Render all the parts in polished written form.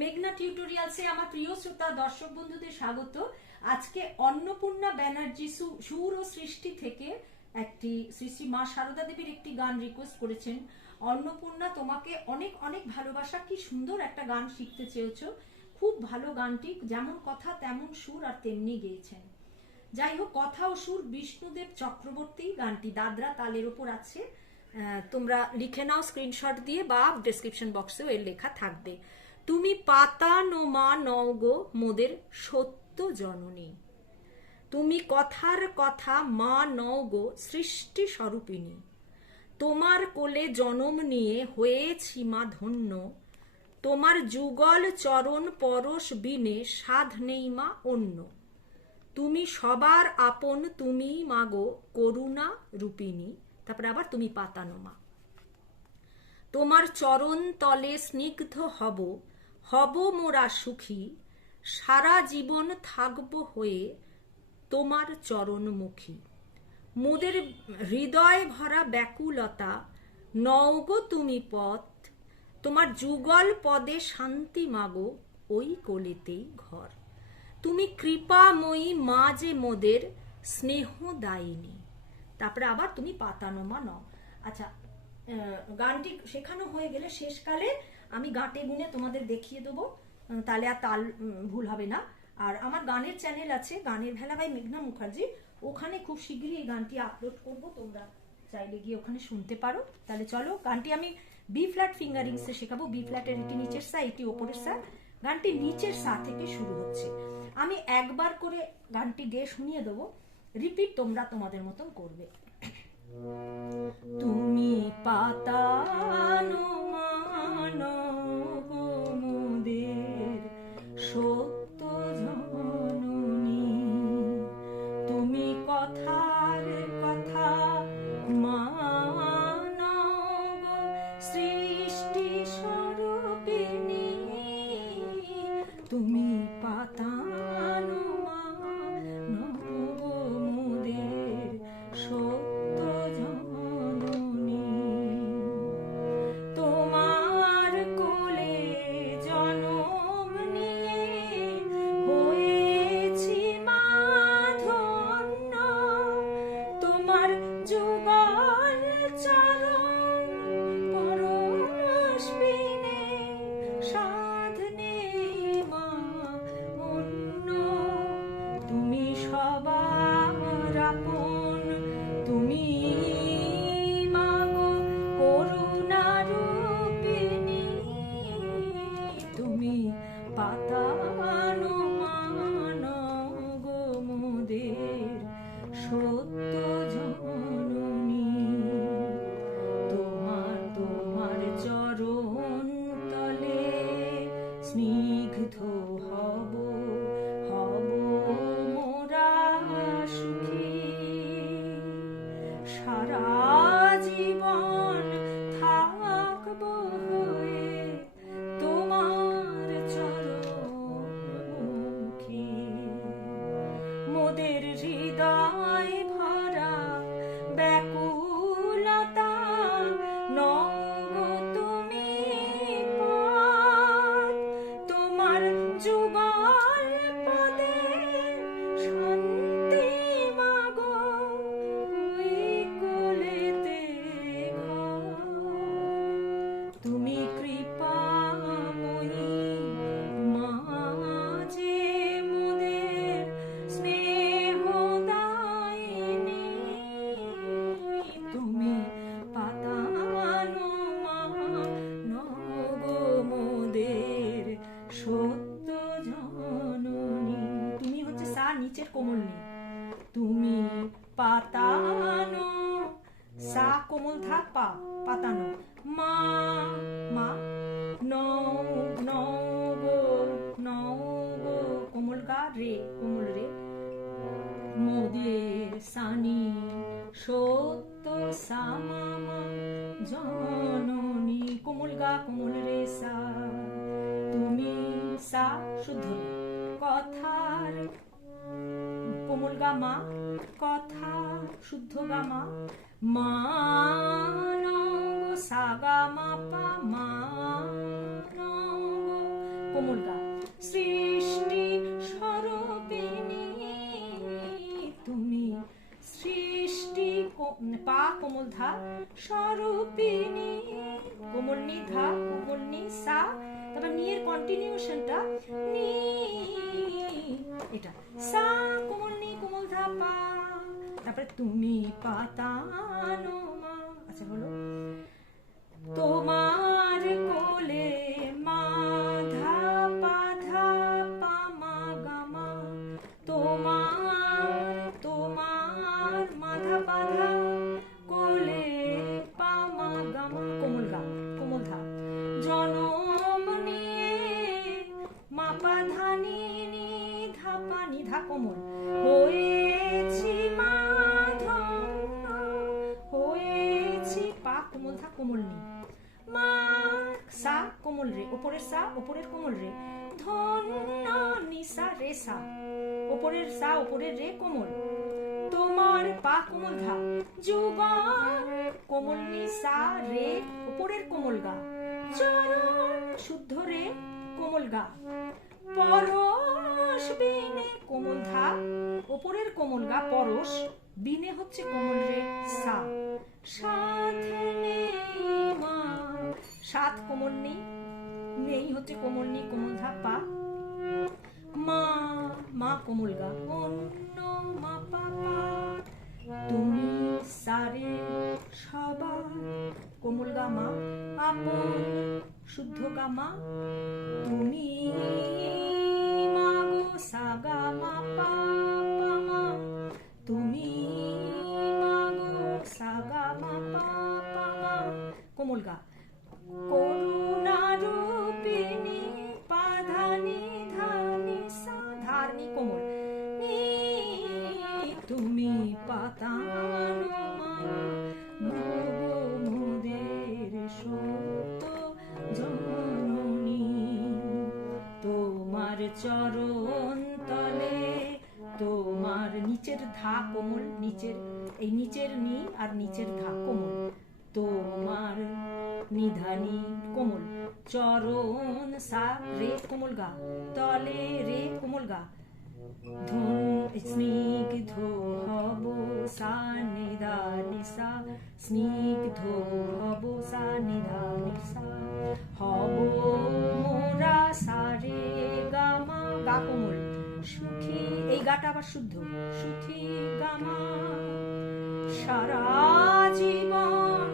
মেঘনা টিউটোরিয়ালসে আমার প্রিয় শ্রোতা দর্শক বন্ধুদের স্বাগত। আজকে অন্নপূর্ণা ব্যানার্জি সুর ও সৃষ্টি থেকে একটি শ্রী শ্রী মা সারদা দেবীর একটি গান রিকোয়েস্ট করেছেন। অন্নপূর্ণা, তোমাকে অনেক অনেক ভালোবাসা। কি সুন্দর একটা গান শিখতে চেয়েছো, খুব ভালো গানটি, যেমন কথা তেমন সুর আর তেমনি গেয়েছেন। যাই হোক, কথা ও সুর বিষ্ণুদেব চক্রবর্তী, গানটি দাদরা তালের ওপর আছে। তোমরা লিখে নাও স্ক্রিনশট দিয়ে, বা ডেসক্রিপশন বক্সেও এর লেখা থাকবে। তুমি পাতা নো মা নও গো মোদের সত্য জননী, তুমি কথার কথা মা নও গো সৃষ্টি স্বরূপিণী। তোমার কোলে জনম নিয়ে হয়েছি মা ধন্য, তোমার যুগল চরণ পরশ বিনে সাধ নেই মা অন্য। তুমি সবার আপন, তুমি মাগো করুণা রূপিণী। তারপরে আবার তুমি পাতানো মা। তোমার চরণ তলে স্নিগ্ধ হব, হব মোরা সুখী, সারা জীবন থাকব হয়ে তোমার চরণমুখী। মোদের হৃদয় ভরা ব্যাকুলতা, নওগো তুমি পথ, তোমার যুগল পদে শান্তি মাগো ওই কোলেতেই ঘর। তুমি কৃপাময়ী মা যে মোদের স্নেহ দায়িনী। তারপরে আবার তুমি পাতানো মা নও। আচ্ছা, গানটি শেখানো হয়ে গেলে শেষকালে আমি গাঁটে গুনে তোমাদের দেখিয়ে দেবো, তাহলে আর তাল ভুল হবে না। আর আমার গানের চ্যানেল আছে, গানের ভেলা বাই মেঘনা মুখার্জি, ওখানে খুব শীঘ্রই এই গানটি আপলোড করব, তোমরা চাইলে গিয়ে ওখানে শুনতে পারো। তাহলে চলো, গানটি আমি বি ফ্ল্যাট ফিঙ্গারিংসে শেখাবো। বি ফ্ল্যাটের এটি নিচের সা, এটি ওপরের সা। গানটি নিচের সা থেকে শুরু হচ্ছে। আমি একবার করে গানটি গেয়ে শুনিয়ে দেবো, রিপিট তোমরা তোমাদের মতন করবে। তুমি পাতানো মানো গো মোদের সত্য জননী, তুমি কথার কথা মানো গো সৃষ্টি স্বরূপিণী। তুমি পাতানো মানো গো মোদের সত্য জননী। তোমার কোলে জনম নিয়ে হয়েছি মা ধন্য, তোমার যুগল চরণ পরশ বিনে সাধ নেই মা অন্য। তুমি সবার আপন, তুমি মাগো করুণা রূপিণী। তুমি পাতানো মানো গো মোদের সত্য জননী। তোমার চরণ তলে স্নিগ্ধ হব, হব মোরা সুখী, সারা জীবন থাকব হয়ে তোমার চরণমুখী। মোদের হৃদয় ভরা ব্যাকুলতা, নগো তুমি পথ, তোমার যুগল পদে শান্তি মাগো ওই কোলেতে ঘর। তুমি কৃপাময়ী মা যে মোদের স্নেহ দায়িনী। তুমি পাতানো মা নগো মোদের সত্য জননী। তুমি হচ্ছে সা, নিচের কোমল নেই। তুমি পাতানো সা কোমল থাক, পা পাতানো মা, মা নও গো, নও গো কোমল গা, রে কোমল রে, মোদের সানি সত্য সামা জননী, কোমল গা কোমল রে সা। তুমি সা শুদ্ধ রে, কথার কোমল গা মা, কথা শুদ্ধ গা মা, মা নও গো সা গা মা পা, মা নও গো কোমল গা। সৃষ্টি স্বরূপিণী তুমি, সৃষ্টি পা কোমল ধা, স্বরূপিণী কোমল নি ধা, কোমল নি সা, তারপর নি এর কন্টিনিউশনটা নি, এটা সা কোমল নি কোমল ধা পা, তারপরে তুমি পাতানো মা। আচ্ছা হলো, তোমার কোলে মা ধা পা ধা পা মা গা মা, তোমার তোমার মা ধা পা ধা কোলে পা মা গা মা, কোমল গা কোমল ধা। জনম নিয়ে মা পা ধা নি নি ধা পা নি ধা কোমল, হয়েছি মা ধন্য, হয়েছি পা কোমল ধা কোমল নি, মা সা কোমল রে, ওপরের সা ওপরের কোমল রে, ধন্য নি সা রে সা, ওপরের সা ওপরের রে কোমল, তোমার পা কোমল ধা, যুগল কোমল নি সা রে, ওপরের কোমল গা, চরণ শুদ্ধ রে কোমল গা, পরশ বিনে কোমল ধা, ওপরের কোমল গা পরশ, বিনে হচ্ছে কোমল রে সা, সাথ নেই মা, সাত কোমল নেই, নেই হচ্ছে কোমল নি কোমল ধা পা, মা মা কোমল গা, অন্য মা পা পা, তুমি সারে সবার কোমল গা মা, আপন শুদ্ধ গা মা, তুমি মা গো সা গা মা পা পা মা, তুমি মা গো সা গা মা পা পা মা, কোমল গা, করুণা রূপিণী পা ধা নি ধা নি সা, ধার নি কোমল নি, তুমি পাতানো মা, নগো মোদের সত্য জননী, তোমার চরণ তলে, তোমার নিচের ধা কোমল, নিচের এই নিচের নি আর নিচের ধা কোমল, তোমার নিধানি কোমল, চরণ সা রে কোমল গা, তলে রে কোমল গা, ধন স্নিগ্ধ হব সা নিধা নিসা, স্নিগ্ধ হব সা নিধা নিসা, হব মোরা সা রে গা মা, গা কোমল, সুখী এই গাটা আবার শুদ্ধ, সুখী গা মা, সারা জীবন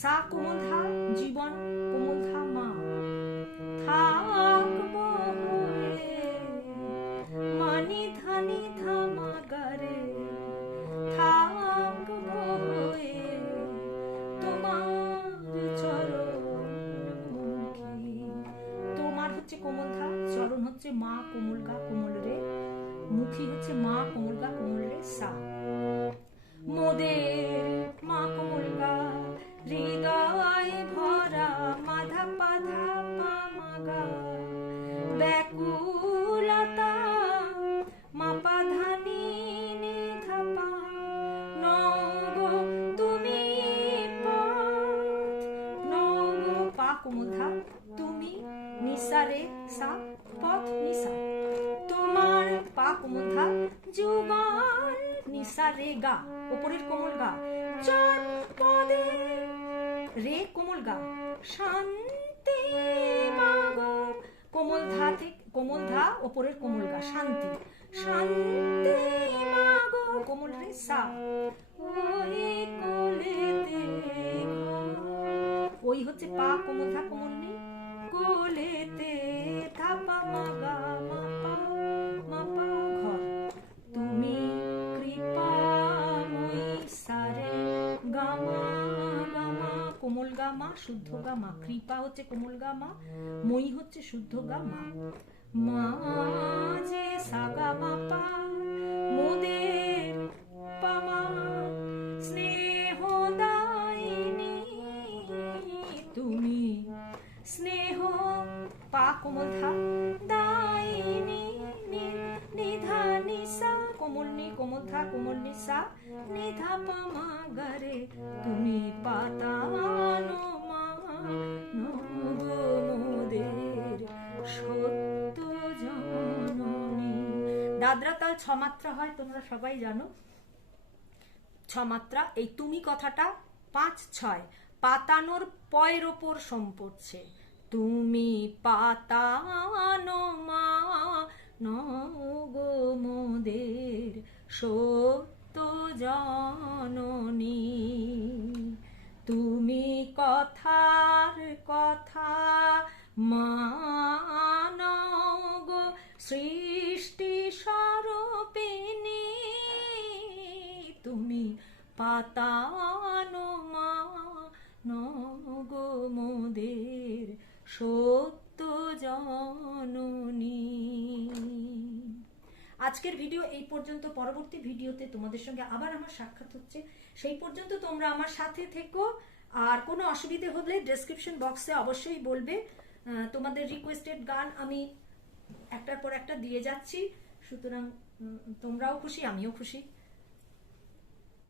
সা কোমল ধা, জীবন কোমল ধা মা, থাকবো হয়ে মানি ধানি ধা মা গা রে, থাকবো হয়ে তোমার চরণমুখী, তোমার হচ্ছে কোমল ধা, চরণ হচ্ছে মা কোমল গা কোমল রে, মুখী হচ্ছে মা কোমল গা কোমল রে সা, মোদের মা কোমল গা, হৃদয় ভরা মাধা পাধা পা মা গা, ব্যাকুলতা মা পা ধা নি নি ধা পা, নগো তুমি পথ, নগো পা কোমল ধা, তুমি নিসা রে সা, পথ নিসা, তোমার পা কোমল ধা, যুগল নিসা রে গা, ওপরের কোমল গা, চর পদে রে কোমল গা, শান্তি মাগো, কোমল ধা থেকে কোমল ধা ওপরের কোমল গা, শান্তি, শান্তি মাগো কোমল রে সা, ওই কোলেতে ওই হচ্ছে পা কোমল ধা কোমল নি, কোলেতে ধা পা মা গা মা পা মা পা ঘর, তুমি কৃপাময়ী সারে গা মা গা মা, কোমল গা মা শুদ্ধ গা মা, কৃপা হচ্ছে কোমল গা মা, মই হচ্ছে শুদ্ধ গা মা, মা যে সা গা মা পা, মোদের পা মা, স্নেহ দায়িনী তুমি, স্নেহ পা কোমল ধা, দায়িনী নিধা নিসা, কোমল নি কোমল ধা কোমল নিসা, নিধা পা মা গা রে, তুমি পাতানো মা, নগো মোদের সত্য জননী। দাদরা তাল 6 মাত্রা হয়, তোমরা সবাই জানো 6 মাত্রা। এই তুমি কথাটা 5-6, পাতানোর পয়ের ওপর সোম পড়ছে। তুমি পাতানো মা নগো মোদের সত্য জননী। তুমি কথার কথা মানগো সৃষ্টি স্বরূপিণী। তুমি পাতানো মানগো মোদের সত্য জননী। আজকের ভিডিও এই পর্যন্ত। পরবর্তী ভিডিওতে তোমাদের সঙ্গে আবার আমার সাক্ষাৎ হচ্ছে। সেই পর্যন্ত তোমরা আমার সাথে থেকো। আর কোনো অসুবিধে হলে ডেসক্রিপশন বক্সে অবশ্যই বলবে। তোমাদের রিকোয়েস্টেড গান আমি একটার পর একটা দিয়ে যাচ্ছি, সুতরাং তোমরাও খুশি, আমিও খুশি।